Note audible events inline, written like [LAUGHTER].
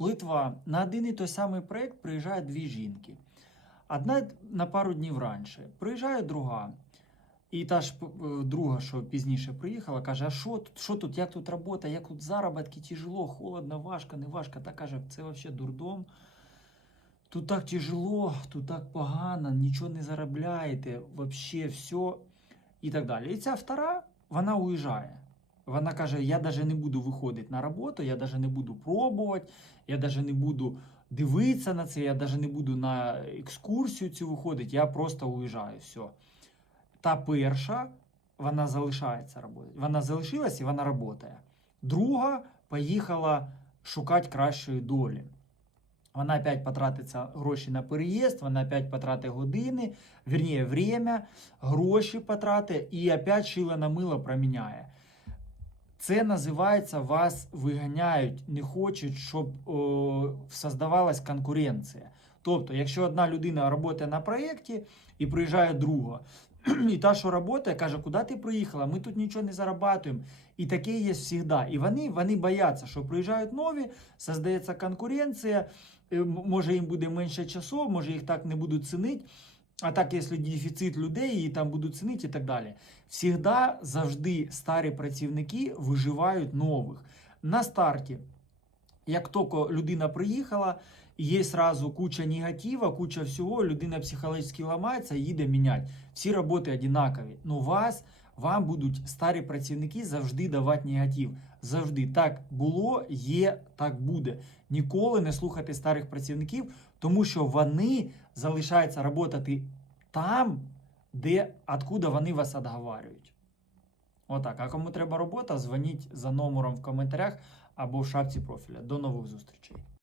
Литва на один і той самий проєкт приїжджає дві жінки. Одна на пару днів раніше, приїжджає друга. І та ж е, друга, що пізніше приїхала, каже: А що тут, що тут, як тут робота, як тут заробітки, тяжело, холодно, важко, не важко. Та каже, це взагалі дурдом. Тут так тяжело, тут так погано, нічого не заробляєте, взагалі все і так далі. І ця втора, вона уїжджає. Вона каже: я навіть не буду виходити на роботу, я навіть не буду пробувати, я навіть не буду дивитися на це, я навіть не буду на екскурсію цю виходити, я просто уїжджаю. Все. Та перша, вона залишається роботи. Вона залишилась і вона працює. Друга поїхала шукати кращої долі. Вона опять потратиться гроші на переїзд, вона опять потратить години, вірніше, время, гроші потратить і опять шило на мило проміняє. Це називається вас виганяють, не хочуть, щоб о, создавалась конкуренція. Тобто, якщо одна людина працює на проєкті і приїжджає друга, [CLEARS THROAT] і та, що працює, каже, куди ти приїхала? Ми тут нічого не зарабатуємо. І таке є завжди. І вони, вони бояться, що приїжджають нові, создається конкуренція, е, може їм буде менше часу, може їх так не будуть цінити. А так, якщо дефіцит людей, її там будуть цінити і так далі. Всігда завжди старі працівники виживають нових. На старті, як тільки людина приїхала, є сразу куча негатива, куча всього, людина психологічно ламається, їде міняти. Всі роботи однакові. Ну вас, вам будуть старі працівники завжди давати негатив. Завжди так було, є, так буде. Ніколи не слухайте старих працівників, тому що вони залишаються працювати там, де откуда вони вас відговарюють. Отак. А кому треба робота, дзвоніть за номером в коментарях або в шапці профіля. До нових зустрічей.